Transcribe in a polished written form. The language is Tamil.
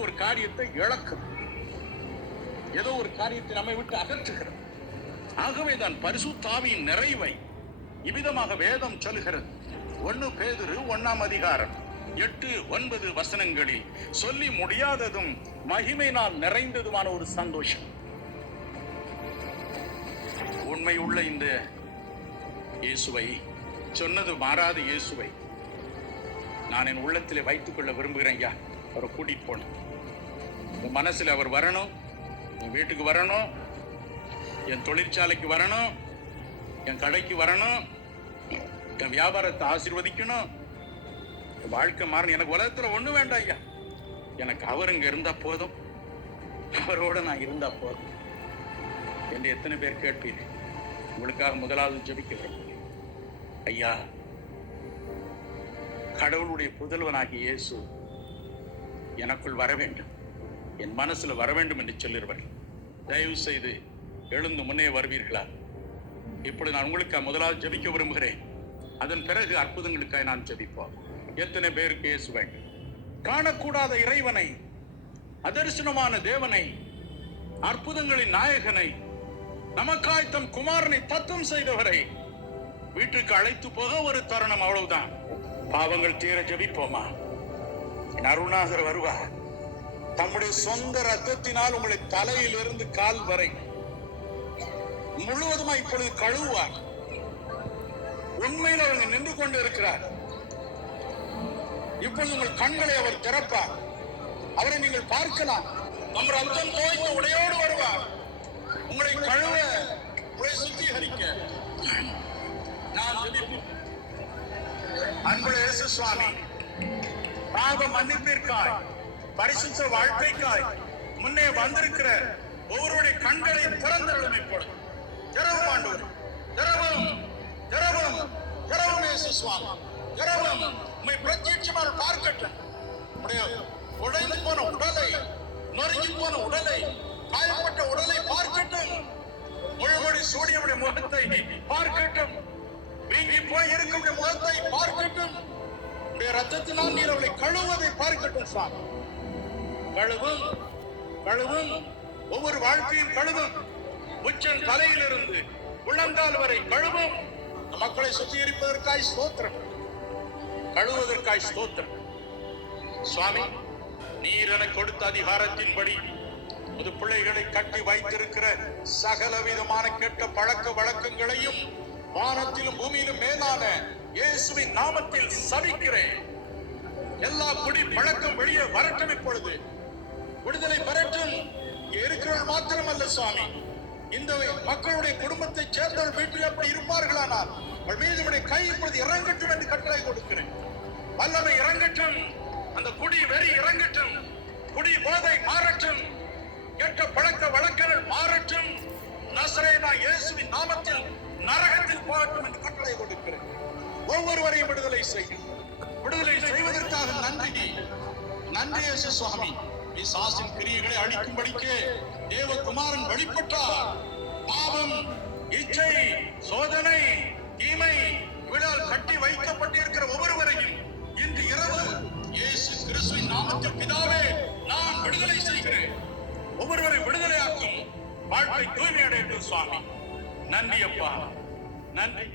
ஒரு காரியத்தை இழக்கும், ஏதோ ஒரு காரியத்தை நம்மை விட்டு அகற்றுகிறது. ஆகவேதான் பரிசுத்த ஆவியின் நிறைவை இவ்விதமாக வேதம் சொல்கிறது. 1 பேதுரு 1ஆம் அதிகாரம் 8-9 வசனங்களில் சொல்லி முடியாததும் மகிமையினால் நிறைந்ததுமான ஒரு சந்தோஷம். உண்மை உள்ள இந்த இயேசுவை, சொன்னது மாறாத இயேசுவை நான் என் உள்ளத்திலே வைத்துக் கொள்ள விரும்புகிறேன். ஐயா, அவரை கூட்டிட்டு போனேன். உன் மனசுல அவர் வரணும், என் வீட்டுக்கு வரணும், என் தொழிற்சாலைக்கு வரணும், என் கடைக்கு வரணும், என் வியாபாரத்தை ஆசீர்வதிக்கணும், வாழ்க்கை மாறணும். எனக்கு உலகத்துல ஒண்ணு வேண்டாம் ஐயா, எனக்கு அவர் இங்க இருந்தா போதும், அவரோட நான் இருந்தா போதும் என்று எத்தனை பேர் கேட்பீர்கள்? உங்களுக்காக முதலாவது ஜெபிக்கிறேன். ஐயா, கடவுளுடைய புதல்வனாகிய இயேசு எனக்குள் வர வேண்டும், என் மனசுல வர வேண்டும் என்று சொல்லிடுவார்கள். தயவு செய்து எழுந்து முன்னே வருவீர்களா? இப்பொழுது நான் உங்களுக்காக முதலாவது ஜெபிக்க விரும்புகிறேன். அதன் பிறகு அற்புதங்களுக்காக நான் ஜெபிப்போம். எத்தனை பேருக்கு இயேசு வேண்டும்? காணக்கூடாத இறைவனை, அதர்சனமான தேவனை, அற்புதங்களின் நாயகனை, நமக்காய் தம் குமாரனை தத்துவம் செய்தவரை வீட்டுக்கு அழைத்து போக ஒரு தருணம், அவ்வளவுதான். பாவங்கள் தீர ஜெபிப்போமா? அருணாகர் வருவார். தம்முடைய சொந்த ரத்தத்தினால் உங்களை தலையிலிருந்து கால் வரை முழுவதுமா இப்பொழுது கழுவுவார். உண்மையில் அவர் நின்று கொண்டு இருக்கிறார். இப்பொழுது உங்கள் கண்களை அவர் திறப்பார். அவரை நீங்கள் பார்க்கலாம். நம் ரத்தம் தோய்ந்த உடையோடு வருவார். உங்களை கழுவ, உங்களை சுத்திகரிக்க நான் ஜெபிப்பேன். அன்புள்ள இயேசு சுவாமி, பாவ மன்னிப்பிற்காய், பரிசுத்த வாழ்க்கைக்காய் முன்னே வந்திருக்கிற ஒவ்வொருடைய கண்களை திறந்தருளும். இப்பொழுது திறவும் ஆண்டவரே, திறவும், திறவும், திறவும் இயேசு சுவாமி, திறவும். உம்மை பிரத்யட்சமாக பார்க்கட்டும். உடைய உடைந்து போன உடலை, நொறுங்கி போன உடலை, காயப்பட்ட உடலை பார்க்கட்டும். முழுமொழி சூடியவுடைய முகத்தை பார்க்கட்டும். வீங்கி போய் இருக்கும் முகத்தை பார்க்கட்டும். ரத்தத்தினால் நீர் அவளை கழுவதை பார்க்கட்டும் சுவாமி. கழுவும், கழுவும், ஒவ்வொரு வாழ்க்கையும் கழுவும். உச்சன் தலையிலிருந்து உள்ளங்கால் வரை கழுவும். மக்களை சுத்திகரிப்பதற்காய் ஸ்தோத்திரம், கழுவுவதற்காய் ஸ்தோத்திரம். சுவாமி, நீர் எனக்கு கொடுத்த அதிகாரத்தின்படி புது பிள்ளைகளை கட்டி வைத்திருக்கிற சகல விதமான கெட்ட பழக்க வழக்கங்களையும் வானத்திலும் பூமியிலும் மேலான இயேசுவின் நாமத்தில் சபிக்கிறேன். எல்லா குடி பழக்கம் வெளியே வரட்டும். இப்பொழுது விடுதலை பெறட்டும். இருக்கிறவர்கள் மாத்திரமல்ல சுவாமி, இந்த மக்களுடைய குடும்பத்தை சேர்ந்தவர்கள் வீட்டில் அப்படி இருப்பார்களானால் அவள் மீது கை இப்பொழுது இறங்கட்டும் என்று கட்டளை கொடுக்கிறேன். வல்லமை இறங்கட்டும். அந்த குடி வெறி இறங்கட்டும். குடி போதை மாறட்டும். கெட்ட பழக்க வழக்கங்கள் மாறட்டும். நசரேனா இயேசுவின் நாமத்தில் நரகத்தில் போகட்டும் என்று கட்டளை கொடுக்கிறேன். ஒவ்வொருவரையும் விடுதலை செய்யும். விடுதலை செய்வதற்காக நன்றி, நன்றி இயேசு சுவாமி. பிசாசின் கிரியைகளை அழிக்கும்படிக்கு தேவகுமாரன் வெளிப்பட்டார். பாவம், இச்சை, சோதனை, தீமை இவளால் கட்டி வைக்கப்பட்டிருக்கிற ஒவ்வொருவரையும் இன்று இரவு இயேசு கிறிஸ்துவின் நாமத்தில் பிதாவே நான் விடுதலை செய்கிறேன். ஒவ்வொருவரை விடுதலையாக்கும். வாழ்க்கை தூய்மை அடையட்டும் சுவாமி. நன்றி அப்பா, நன்றி.